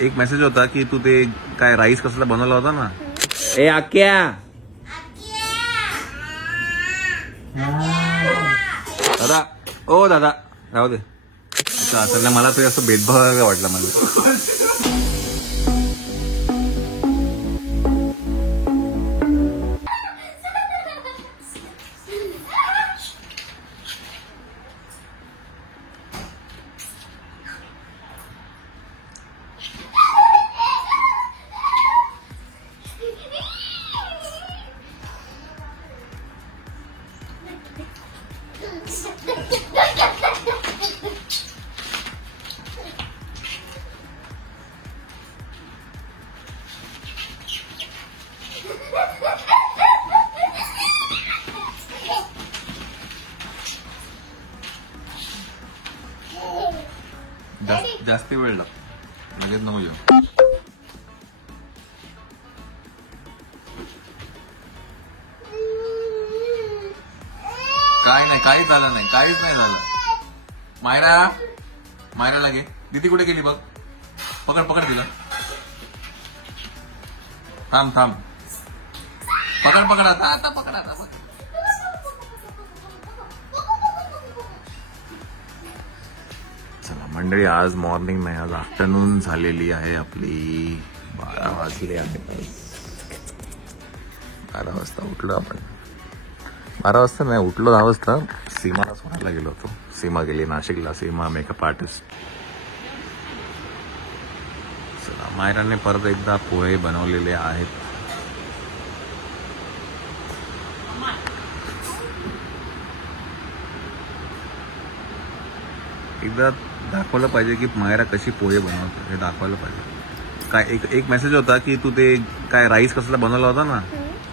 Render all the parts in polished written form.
एक मेसेज होता की तू ते काय राईस कसला बनवला होता ना. ए आक्या दादा, ओ दादा राहू दे. अच्छा असं नाही, मला तरी असं भेदभाव वाटला मला. जास्त वेळ लागतो, लगेच नको येऊ. काय नाही, काहीच झालं नाही, काहीच नाही झालं. मायराला घे. दीदी कुठे गेली बघ. पकड तिला. थांब पकड आता पकड. चला मंडळी, आज मॉर्निंग नाही, आज आफ्टरनून झालेली आहे आपली. 12 वाजले आहे. 12 वाजता उठलो आपण. 12 वाजता नाही उठलो, 10 वाजता. सीमाला सोडायला गेलो होतो. सीमा गेली नाशिकला. सीमा मेकअप आर्टिस्ट. चला, मायराने परत एकदा पोहे बनवलेले आहेत. एकदा दाखवलं पाहिजे की मायरा कशी पोहे बनवते, हे दाखवायला पाहिजे. काय एक मेसेज होता की तू ते काय राईस कसला बनवला होता ना,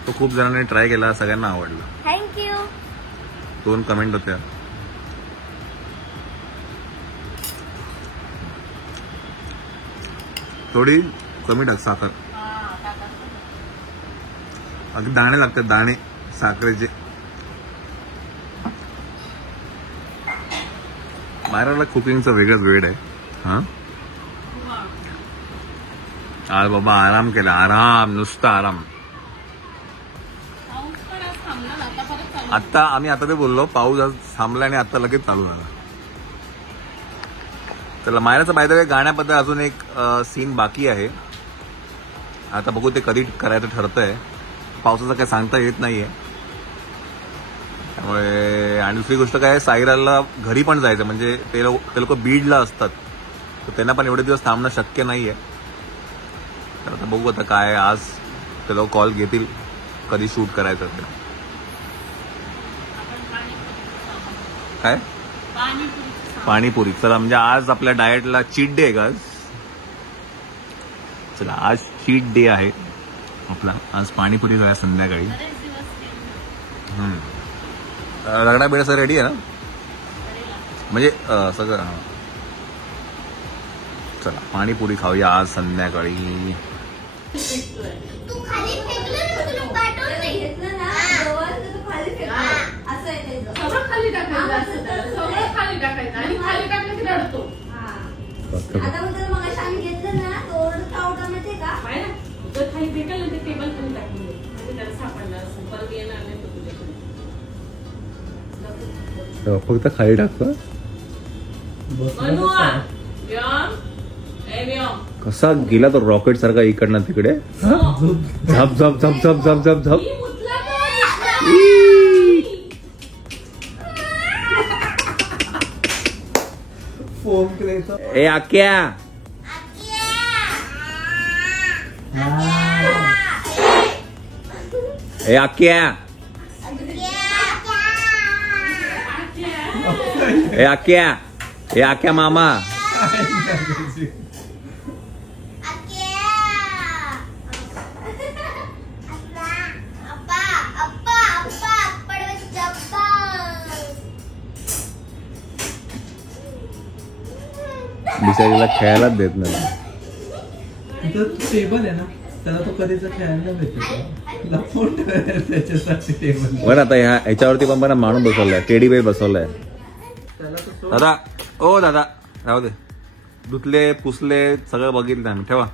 तो खूप जणांनी ट्राय केला, सगळ्यांना आवडला. थँक्यू. 2 कमेंट होत्या. थोडी कमी टाक साखर. अगदी दाणे लागतात, दाणे साखरेचे. मायराला कुकिंगचा वेगळंच वेळ आहे. हा आज बाबा आराम केला, आराम, नुसता आराम. आता ते बोललो, पाऊस आज थांबला आणि आता लगेच चालू झाला. तर मायराचं बाय द वे गाण्याबद्दल अजून एक सीन बाकी आहे. आता बघू ते कधी करायचं ठरतंय. पावसाचं काय सांगता येत नाहीये. त्यामुळे आणि दुसरी गोष्ट काय, सायराला घरी पण जायचं, म्हणजे ते लोक बीडला असतात, तर त्यांना पण एवढे दिवस थांबणं शक्य नाहीये. तर आता बघू आता काय, आज ते लोक कॉल घेतील कधी शूट करायचं ते. काय पाणीपुरी. चला, म्हणजे आज आपल्या डाएटला चीट डे आहे का आज. चला, आज चीट डे आहे आपला. आज पाणीपुरी आहे संध्याकाळी. रगडा बिडा सर रेडी आहे ना, म्हणजे सगळं. चला, पाणीपुरी खाऊया आज संध्याकाळी. फक्त खाली टाकतो. कसा गेला तो रॉकेट सारखा इकडनं तिकडे. झप झप झप झप झप झप झप. ए आक्या, ए आक्या, ए आक्या, ए आक्या मामा. बिचारीला खेळायलाच देत नाही. टेबल आहे ना, त्याला तो कधीच खेळायला भेटतो. त्याच्यासाठी टेबल. बरं, आता ह्याच्यावरती पण बरं माणूस बसवलाय, टेडी बेर बसवलाय. दादा, ओ दादा राहू दे. धुतले पुसले सगळं बघितलं आम्ही. ठेवा.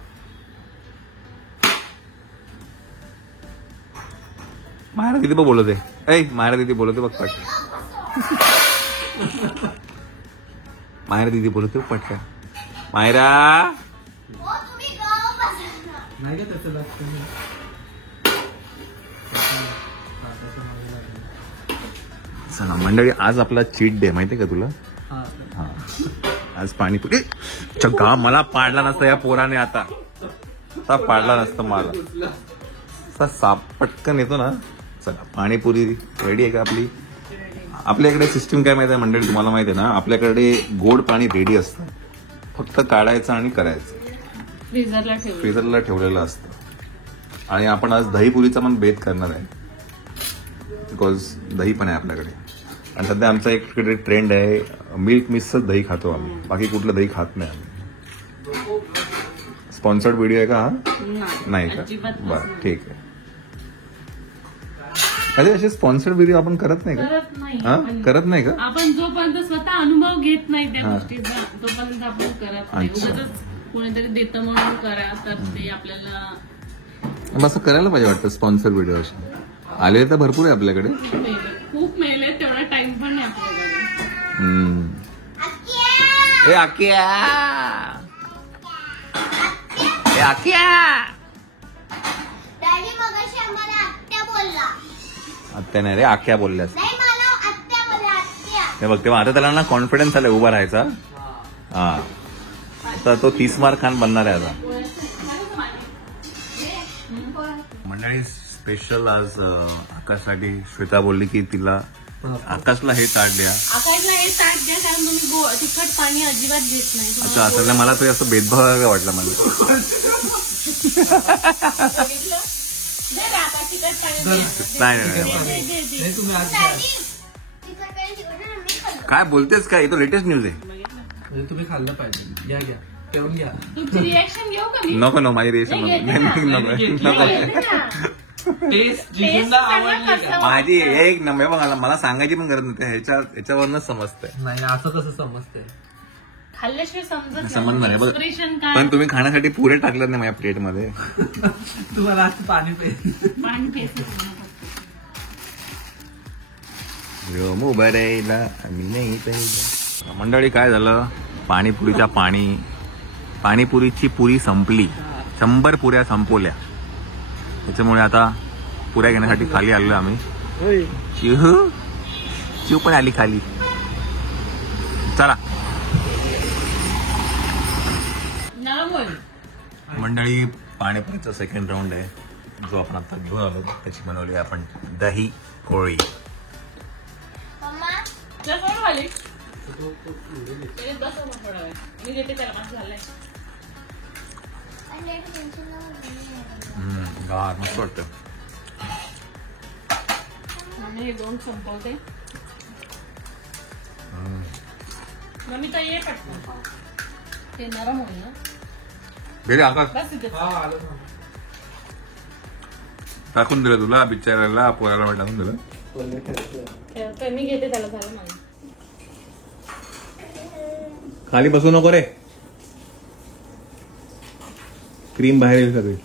मायरा दिदी पण बोलत आहे. ऐ मायरा दिदी बोलते बघ पट. मायरा दिदी बोलते पटका. मायरा नाही का त्याचं लागतं चला मंडळी, आज आपला चीट डे माहितीये का तुला? हा आज पाणीपुरी. चक्का मला पाडला नसता या पोराने. आता पाडला नसतं मला. असा साप पटकन येतो ना. चला पाणीपुरी रेडी आहे का आपली? आपल्याकडे सिस्टीम काय माहिती आहे मंडळी तुम्हाला माहिती आहे ना, आपल्याकडे गोड पाणी रेडी असतं, फक्त काढायचं आणि करायचं. फ्रीजरला ठेवलेलं असतं. आणि आपण आज दहीपुरीचा पण बेत करणार आहे, बिकॉज दही पण आहे आपल्याकडे. आणि सध्या आमचा एक ट्रेंड आहे, मिल्क मिक्सच दही खातो आम्ही, बाकी कुठलं दही खात नाही आम्ही. स्पॉन्सर्ड व्हिडिओ आहे का हा? नाही का? बरं ठीक आहे. अरे असे स्पॉन्सर्ड व्हिडिओ आपण करत नाही का? करत नाही का? आपण जोपर्यंत स्वतः अनुभव घेत नाही त्या गोष्टीचा तोपर्यंत आपण करत नाही. उगाचच कोणीतरी देतं म्हणून करा तर ते आपल्याला असं करायला पाहिजे वाटतं. स्पॉन्सर्ड व्हिडिओ असे आले तर भरपूर आहे आपल्याकडे. खूप मेले, तेवढा टाइम पण नाही आपल्याकडे. डॅडी मगाशी आम्हाला आत्या बोलला. आत्या नाही रे, आख्या बोलल्यास. नाही मला आत्या बोलला, आत्या. हे बघ तेव्हा आता त्याला ना कॉन्फिडन्स आलाय उभा राहायचा. हा आता तो 30 मार खान बनणार आहे आता. मंडळी स्पेशल आज आकाशसाठी श्वेता बोलली की तिला आकाशला हे ताट द्या. आकाशला हे ताट द्या कारण तुम्ही तिखट पाणी अजिबात घेत नाही. अच्छा असं मला तो असं भेदभाव वाटला मला. नाही तुम्ही आज तिखट काही तिखट नाही, मी खाल्लं. काय बोलतेस काय? तो लेटेस्ट न्यूज आहे. तुम्ही खाल्लं पाहिजे. घ्या घ्या करून घ्या. तुमची रिएक्शन घेऊ का मी? नको नो माझी रिएक्शन नको. टेस्ट जिजूंना आवडली का? माझी एक नंबर बघा, मला सांगायची पण गरज नव्हती. ह्याच्यावरच समजतंय. नाही असं कसं समजतंय? खाल्ल्याशिवाय समजत समजणार आहे बघ. एक्सप्रेशन काय पण तुम्ही खाण्यासाठी पुरे टाकलं नाही माझ्या प्लेट मध्ये. तुम्हाला आज पाणी पाहिजे. पाणी पेस्ट मोबाईलला आम्ही नाही पाहिजे. मंडळी काय झालं, पाणीपुरीची पुरी संपली. 100 पुऱ्या संपवल्या. त्याच्यामुळे आता पुऱ्या घेण्यासाठी खाली आलो आम्ही. चिव पण आली खाली. चला मंडळी, पाणीपुरीचा सेकंड राऊंड आहे जो आपण आता घेऊन आलो. त्याची बनवली आपण दही पोळी. मम्मा मी घेते त्याला माझं झालंय. आणि डॅडी टेन्शन नका. गार मस्त वाटतं. आणि हे दोन संपवते. मग मी तर ये पटकन. ते नरम होईल ना. गेले आकाश बस इथे. टाकून दिलं तुला बिचारायला, पोराला टाकून दिलं. ठेवते मी घेते त्याला झालं माझं. खाली बसू नको रे, क्रीम बाहेर येईल सगळी.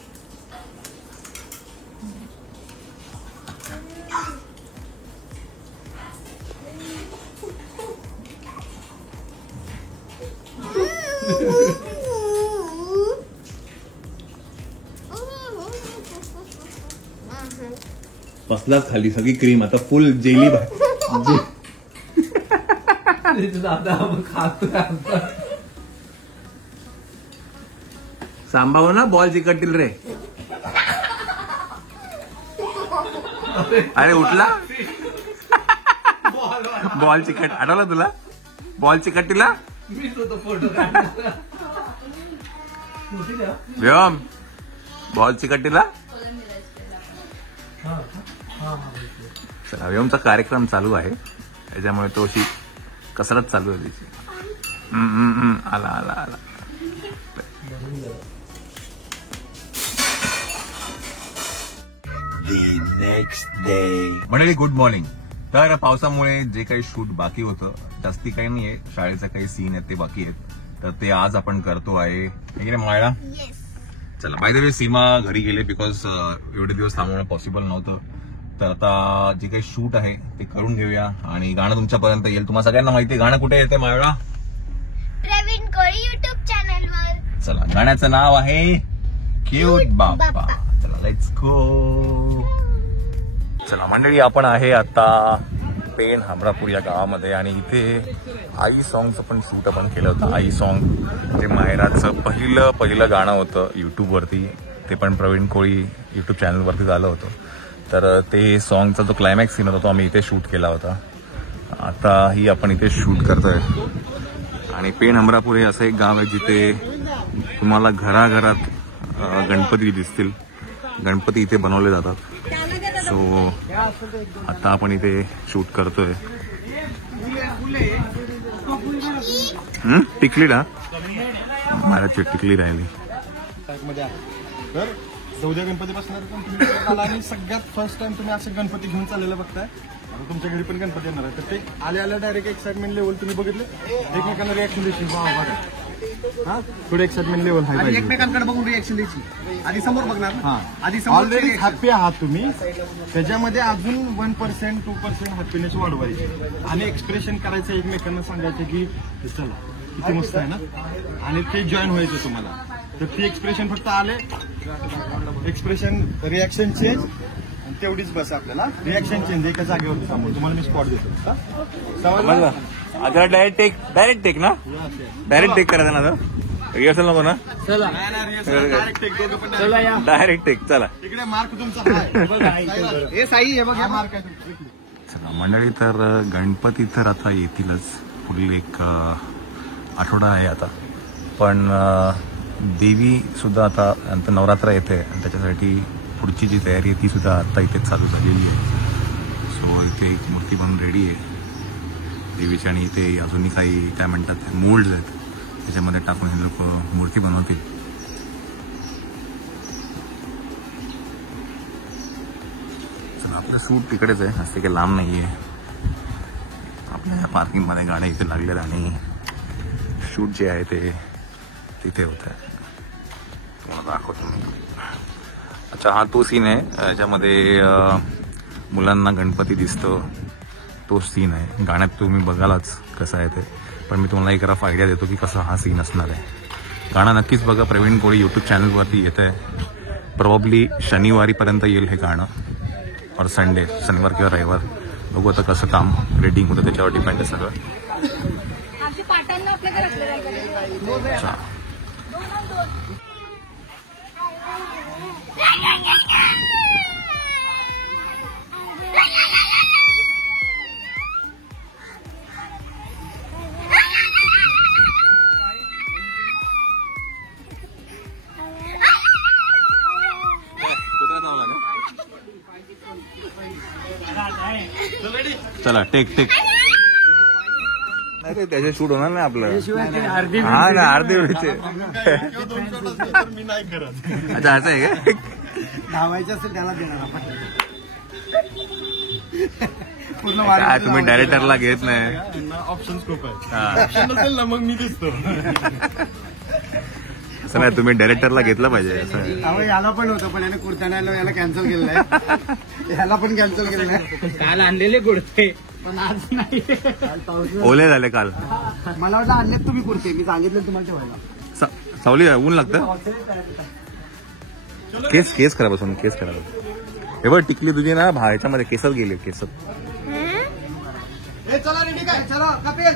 बसलाच खाली, सगळी क्रीम आता फुल जेली दादा खातो. सांभाळू ना, बॉल चिकटतील रे. अरे उठला, बॉल चिकट आठवला तुला? बॉल चिकटला मी तो फोटो व्योम, बॉल चिकटला. व्योमचा कार्यक्रम चालू आहे त्याच्यामुळे तो अशी कसरत चालू आहे त्याची. आला आला आला. मंडळी गुड मॉर्निंग. तर पावसामुळे जे काही शूट बाकी होतं, जास्ती काही नाहीये, शाळेचा काही सीन आहेत ते बाकी आहेत, तर ते आज आपण करतो आहे ठीक आहे माळा. येस. चला बाय द वे सीमा घरी गेले बिकॉज एवढे दिवस थांबवणं पॉसिबल नव्हतं. तर आता जे काही शूट आहे ते करून घेऊया आणि गाणं तुमच्यापर्यंत येईल. तुम्हाला सगळ्यांना माहिती आहे गाणं कुठे येते माळा? प्रवीण कोळी युट्यूब चॅनल वर. चला गाण्याचं नाव आहे क्यूट बाप्पा. चला लेट्स गो. चला मंडळी आपण आहे आता पेण हमरापूर या गावामध्ये आणि इथे आई सॉंगचं पण शूट आपण केलं होतं. आई सॉंग जे मायराचं पहिलं गाणं होतं यूट्यूबवरती. ते पण प्रवीण कोळी यूट्यूब चॅनलवरती झालं होतं. तर ते सॉंगचा जो क्लायमॅक्स सीन होता तो आम्ही इथे शूट केला होता. आता ही आपण इथे शूट करतोय. आणि पेण हमरापूर हे असं एक गाव आहे जिथे तुम्हाला घराघरात गणपती दिसतील. गणपती इथे बनवले जातात. सो आता आपण इथे शूट करतोय. टिकली ना महाराजची टिकली राहिली. तर चौदा गणपती बसणार आणि सगळ्यात फर्स्ट टाइम तुम्ही असे गणपती घेऊन चाललेलं बघताय. आता तुमच्या घरी पण गणपती येणार आहे तर ते आल्या डायरेक्ट एक्साइटमेंट लेवल तुम्ही बघितले एकमेकांना रिॲक्शन द्यायची. हा थोडे एक्साइटमेंट लेवल आहे एकमेकांकडे बघून रिएक्शन द्यायची. आधी समोर बघणार. हा आधी समोर ऑलरेडी हॅप्पी आहात तुम्ही. त्याच्यामध्ये अजून 1% 2% हॅपीनेस वाढवायची आणि एक्सप्रेशन करायचं एकमेकांना सांगायचं की चला किती मस्त आहे ना आणि ते जॉईन व्हायचं तुम्हाला. तर ती एक्सप्रेशन फक्त आले एक्सप्रेशन रिॲक्शन चेंज तेवढीच बस. आपल्याला रिॲक्शन चेंज एका जागेवरती समोर तुम्हाला मी स्पॉट देतो. समजलं? आता डायरेक्ट टेक ना डायरेक्ट टेक करायचं ना रिहर्सल नको ना. Direct take. चला इकडे मार्क तुमचा हे साई हे बघ मार्क आहे. चला मंडळी तर गणपती तर आता येतीलच. पुढील एक आठवडा आहे आता. पण देवी सुद्धा आता नवरात्र येते आणि त्याच्यासाठी पुढची जी तयारी आहे ती सुद्धा आता इथे चालू झालेली आहे. सो इथे एक मूर्ती बनून रेडी आहे देवीची आणि इथे अजूनही काही काय म्हणतात मोल्ड्स आहेत त्याच्यामध्ये टाकून हे लोक मूर्ती बनवतील. चला आपलं शूट तिकडेच आहे असते काही लांब नाही आहे. आपल्या पार्किंगमध्ये गाड्या इथे लागलेल्या आणि शूट जे आहे ते तिथे होत आहे. तुम्हाला दाखवतो मी. अच्छा हा तो सीन आहे याच्यामध्ये मुलांना गणपती दिसतो तो सीन आहे. गाण्यात तुम्ही बघालाच कसं आहे ते. पण मी तुम्हाला एक रफ आयडिया देतो की कसा हा सीन असणार आहे. गाणं नक्कीच बघा. प्रवीण कोळी यूट्यूब चॅनलवरती येत आहे. प्रॉब्ली शनिवारीपर्यंत येईल हे गाणं और संडे शनिवार किंवा रविवार. बघू आता कसं काम रेडिंग होतं त्याच्यावर डिपेंड आहे सगळं. अच्छा चला टेक नाही त्याचे शूट होणार नाही आपलं. हा ना अर्धे वेळचे. मी नाही करत. अच्छा असं आहे का? धावायचं असेल त्याला देणार आपण. काय तुम्ही डायरेक्टरला घेत नाही. ऑप्शन खूप आहे. ऑप्शन नसेल ना मग मी दिसतो. असं नाही तुम्ही डायरेक्टरला घेतलं पाहिजे असं. याला पण होतं पण याने कुर्ताना याला कॅन्सल केलेलं आहे. याला पण कॅन्सल केलेलं आहे. काल आणलेले कुर्ते पण आज नाही. ओले झाले काल. मला वाटलं आणलेत तुम्ही कुर्ते. मी सांगितलं तुम्हाला ठेवायला. सावली ऊन लागतं. केस करा बसून केस करा. हे बघ टिकली तुझी ना ह्याच्यामध्ये केसच गेले केसच. चला रेडी काय चला कपेल.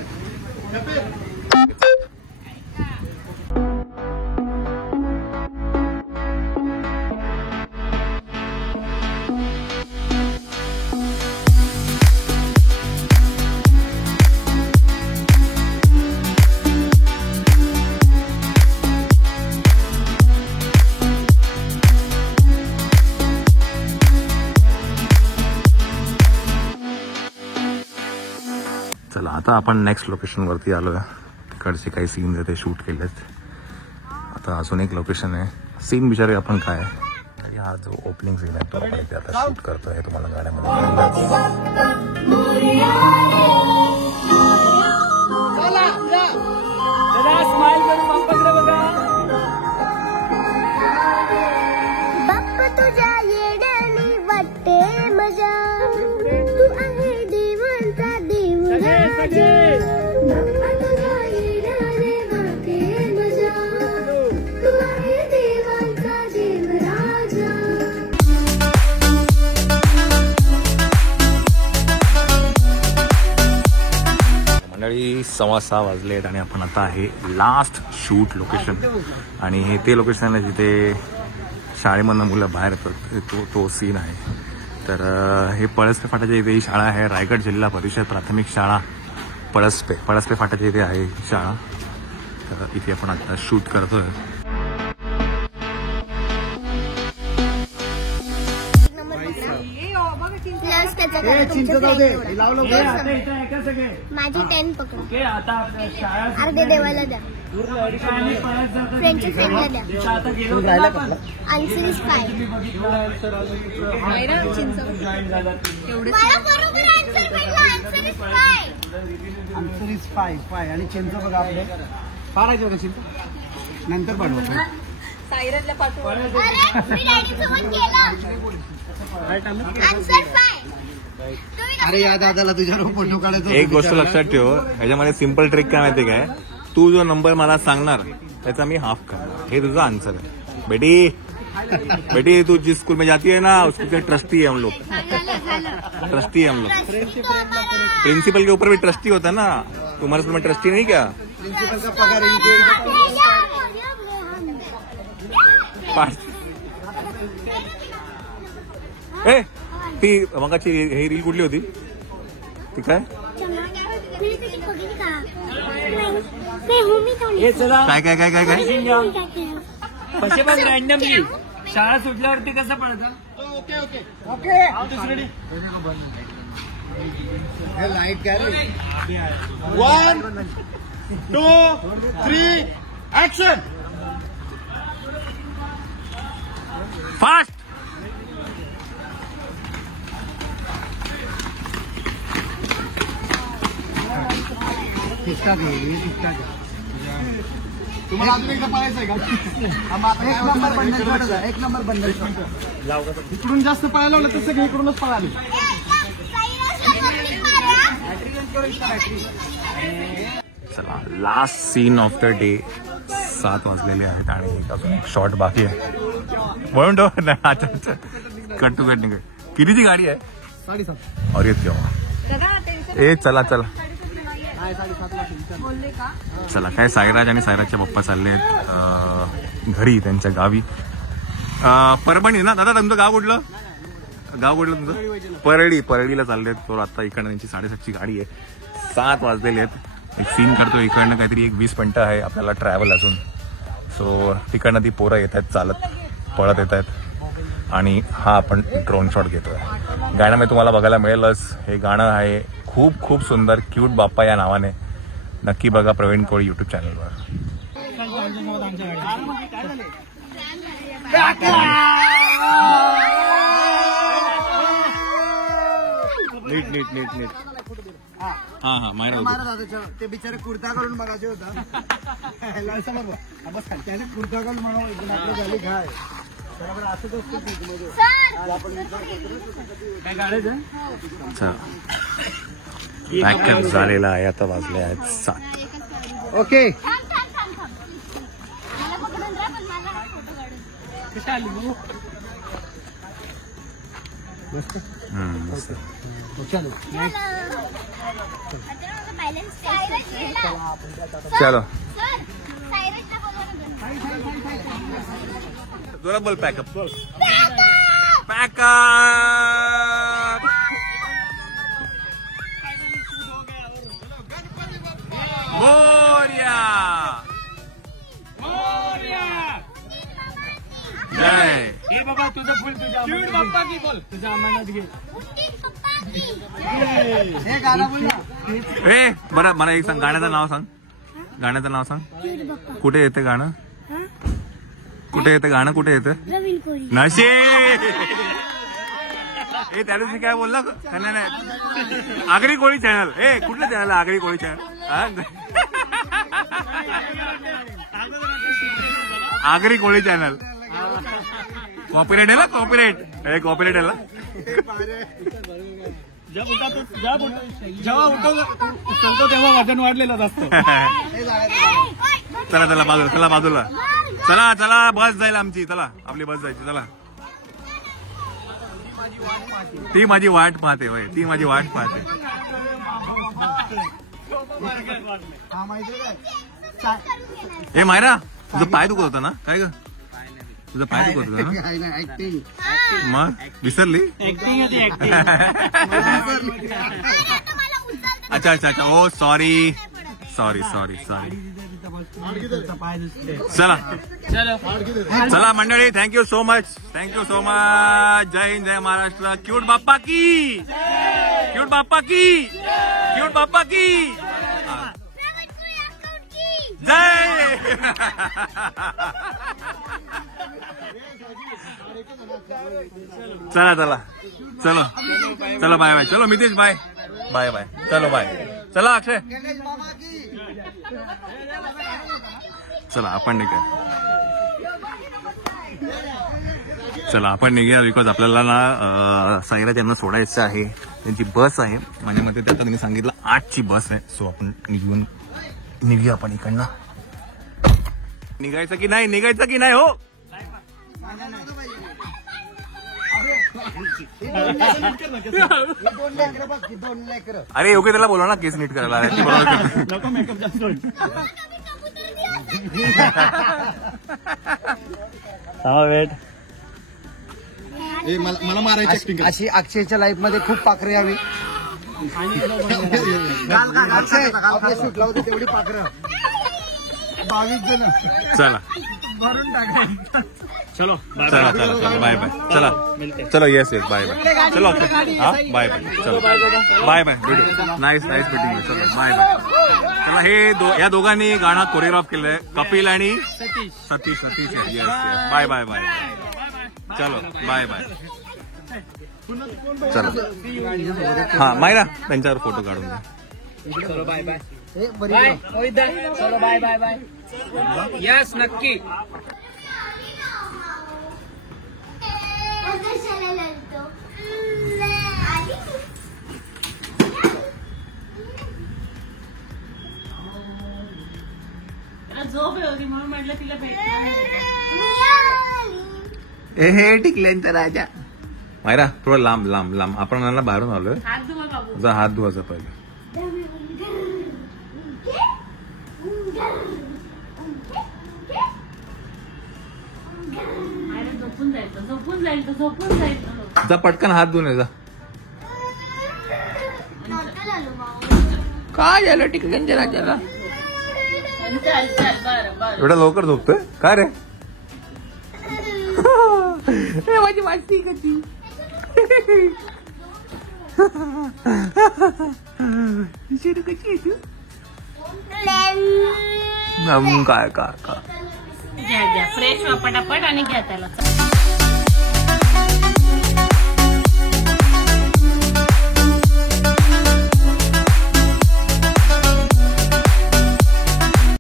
चला आता आपण नेक्स्ट लोकेशनवरती आलो आहे. तिकडचे काही सीन आहे ते शूट केलेत. आता अजून एक लोकेशन आहे. सीन विचारूया आपण काय आहे. हा जो ओपनिंग सीन आहे तो आपण इथे आता शूट करतो आहे. तुम्हाला गाण्यामध्ये स्माइल 6:15 वाजलेत आणि आपण आता आहे लास्ट शूट लोकेशन. आणि हे ते लोकेशन आहे जिथे शाळेमधनं मुलं बाहेर येतात, तो सीन आहे. तर हे पळसपे फाट्याच्या इथे ही शाळा आहे. रायगड जिल्हा परिषद प्राथमिक शाळा पळसपे फाट्याच्या इथे आहे शाळा. तर इथे आपण आता शूट करतोय. प्लस त्याचा माझी 10 पकड अर्धे देवाला द्या. फ्रेंडच्या फ्रेंडला द्या. Answer is 5. मला बरोबर आन्सर भेटला. Answer is 5. आन्सर इज 5 आणि चिंच बघा आपले पाडायचं का चिंच नंतर पाडवा. सायरनला पाठव. अरे मी डॅडी सोबत केलं. आन्सर 5. अरे या दादाला तुझ्यावर फोटो काढायचा. एक गोष्ट लक्षात ठेव, ह्याच्यामध्ये सिंपल ट्रिक काय माहिती काय, तू जो नंबर मला सांगणार त्याचा मी हाफ करणार. हे तुझा आन्सर आहे. बेटी तू जिस स्कूल में जाती है ना उसके ट्रस्टी है हम लोग. ट्रस्टी है हम लोग. प्रिंसिपल के ऊपर भी ट्रस्टी होता है ना. तुम्हारे स्कूल में ट्रस्टी नहीं क्या? प्रिन्सिपल का पगार इनके ए ती मगाची ही रील कुठली होती ती काय काय काय काय काय कसे पण रॅन्डमली शाळा सुटल्यावरती कसं पडतं. लाईट काय रे. 1 2 3 ऍक्शन. फास्ट. तुम्हाला अजून एकदा पळायचं आहे का? एक नंबर बंडल. इकडून जास्त पळायला लागलं तसं की इकडूनच पळाले. चला last scene of the day. 7 वाजलेले आहेत आणि अजून एक शॉट बाकी आहे. म्हणून तो कट टू कट निघ. कितीची गाडी आहे? 7:30. और येत केव्हा ए चला चला काय साईराज आणि साईराजचे पप्पा चालले आहेत घरी त्यांच्या गावी. परभणी ना दादा. तुमचं गाव कुठलं तुमचं? परळीला चालले आहेत. तो आता इकडनं त्यांची 7:30ची गाडी आहे. 7 वाजलेले आहेत. एक सीन करतो. इकडनं काहीतरी एक 20 मिनिटं आहे आपल्याला ट्रॅव्हल अजून. सो तिकडनं ती पोरं येत आहेत चालत पळत येत आहेत आणि हा आपण ड्रोन शॉट घेतोय. गाण्यामध्ये तुम्हाला बघायला मिळेलच. हे गाणं आहे खूप खूप सुंदर. क्यूट बाप्पा या नावाने. नक्की बघा प्रवीण कोळी युट्यूब चॅनलवर. नीट हा मायरा ते बिचारे कुर्ता करून बघायचे होता. त्याने कुर्ता करून म्हणून आपलं झाली घाय. बरोबर असंच असतं. काय काढायचं. बॅकअप झालेला आहे. आता वाजले आहेत 7. ओके. मला पकडून राहा पण मला फोटो काढून. कशा आली भाऊ. मस्त. चलो चलो सर सायरसला बोलवा. जोरात बोल. पॅकअप मोरया जय. हे बाबा तुझं फुल तुझ्या बाप्पा की बोल. तुझ्या अमानत घे. हे गाणं बोल ना. ए बरं मला एक सांग. गाण्याचं नाव सांग. कुठे येते गाणं? कुठे येते? नाशिक. त्या दिवशी काय बोलला? नाही आगरी कोळी चॅनल. कुठलं channel? Agri Koli channel. Agri Koli channel. Copyright आहे ना. कॉपीराइट आहे ना. जेव्हा उचलतो तेव्हा वजन वाढलेलं असतं. चला बाजूला. चला बस जाईल आमची. चला आपली बस जायची. चला. ती माझी वाट पाहते. हा माहिती काय ए मायरा तुझं पाय दुखत होता ना काय ग तुझं पाय दुखत होतं ना ऍक्टिंग मग विसरली ऍक्टिंग होती ऍक्टिंग. अच्छा अच्छा अच्छा ओ सॉरी सॉरी सॉरी सॉरी चला चला मंडळी थँक्यू सो मच जय हिंद जय महाराष्ट्र क्यूट बाप्पा की जय चला चला चलो चलो बाय बाय चलो मितेश बाय बाय बाय चलो बाय चला अक्षय चला आपण निघूया बिकॉज आपल्याला ना साईरा त्यांना सोडायचं आहे त्यांची बस आहे माझ्या मते त्यात त्यांनी सांगितलं 8ची बस आहे सो आपण निघूया आपण इकडनं निघायचं की नाही हो दोन लेकरं अरे योग्य त्याला बोला ना केस नीट करायला ती बरोबर करते. नको मेकअप जास्त होईल. हा वेट मला मारायची ऍक्टिंग अशी अक्षयच्या लाईफ मध्ये खूप पाखरं यावी अक्षय आपल्या शूटला होती तेवढी पाखरं 22 जण चला चलो बाय चला चला चला बाय बाय चला चलो येस बाय बाय चलो हा बाय बाय चलो बाय बाय नाईस मीटिंग चलो बाय बाय चला हे या दोघांनी गाणं कोरिओग्राफ केलंय कपिल आणि Satish yes bye bye bye चलो बाय बाय चला हा मायरा त्यांच्यावर फोटो काढून द्या चलो बाय बाय बरी बाय चलो बाय बाय बाय यस नक्की झोप होती म्हणून म्हटलं तिला भेटणार हे टिकल्यांचा राजा मायरा थोडं लांब आपण मला बाहेरून आलोय हात धुवा बाबू तुझा हात धुवायचा पहिले झोपून जाईल जा पटकन हात धुवून ये जा काय झालं टिकल्यांच्या राजाला चल बरं एवढा लवकर झोपतोय काय रे माझी वाटती कशी कशी काय घ्या फ्रेश व्हा पटापट आणि घ्या त्याला